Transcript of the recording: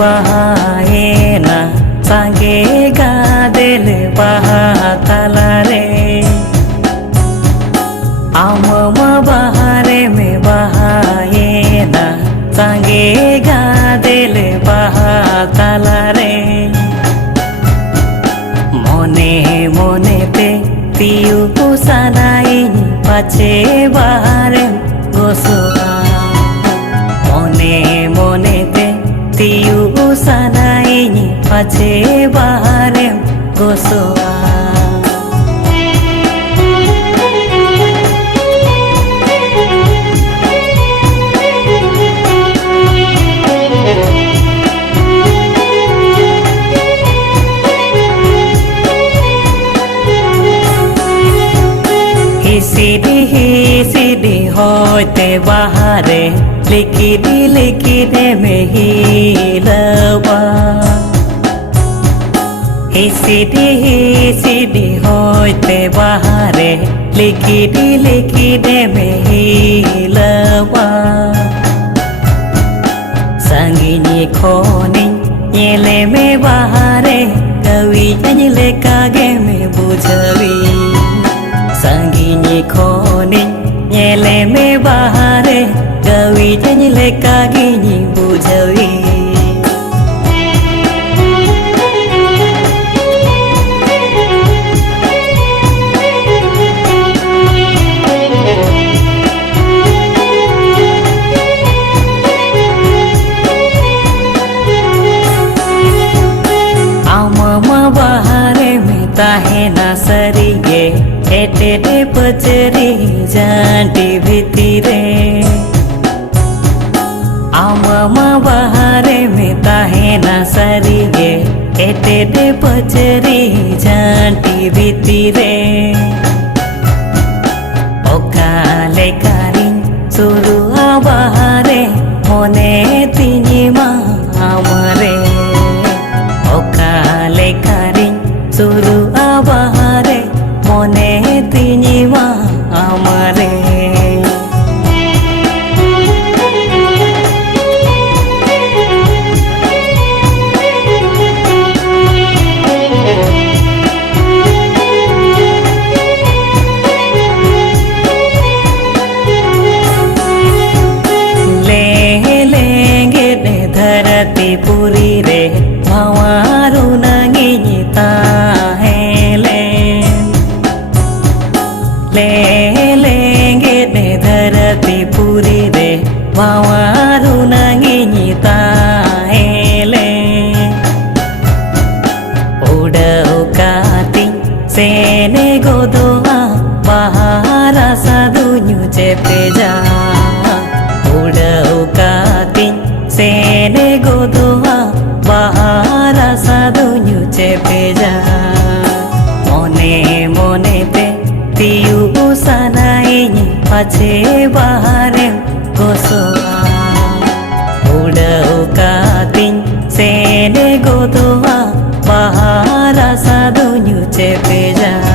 bahaena sange gadel bahatalare amama bahare me bahaena sange gadel bahatalare mone mone te tiu sanai pache bahare gosoa mone mone te tiu sanai pache bahare gosoa सीधी होते बाहरे लिखी में ही लवा सीधी होते बाहरे लिखी में ही लवा संगीनी खोनी येले में बाहरे कवि ले कागे में बुझवी संगीनी खोनी येले में बाहरे कवि ले कागिनी बुझवी आमा बाहरे में ताहे ना सरिगे एटे पचरी जाटी भितिरे आमा बाहरे में ताहे ना सरिगे एटे पचरी जाटी भितिरे ओकाले कारिन सुरु बाहरे मोने तिनिमा आमरे ओकाले कारिन सुरु बाहरे मोने तिनिमा आमरे लेंगे धरती पुरी रे भंवारू नंगीता है लेंगे धरती पुरी रे भंवारू नंगीता है उड़ो काती सेने गोदोआ बहारा साधुन्यू चेपे जा उड़ो काती सेने गोदोआ बहारा साधुन्यू चेपे जा मोने मोने ते tiu sanai pache bahare gosoa udau katin sene godoa bahara sadunyu chepeja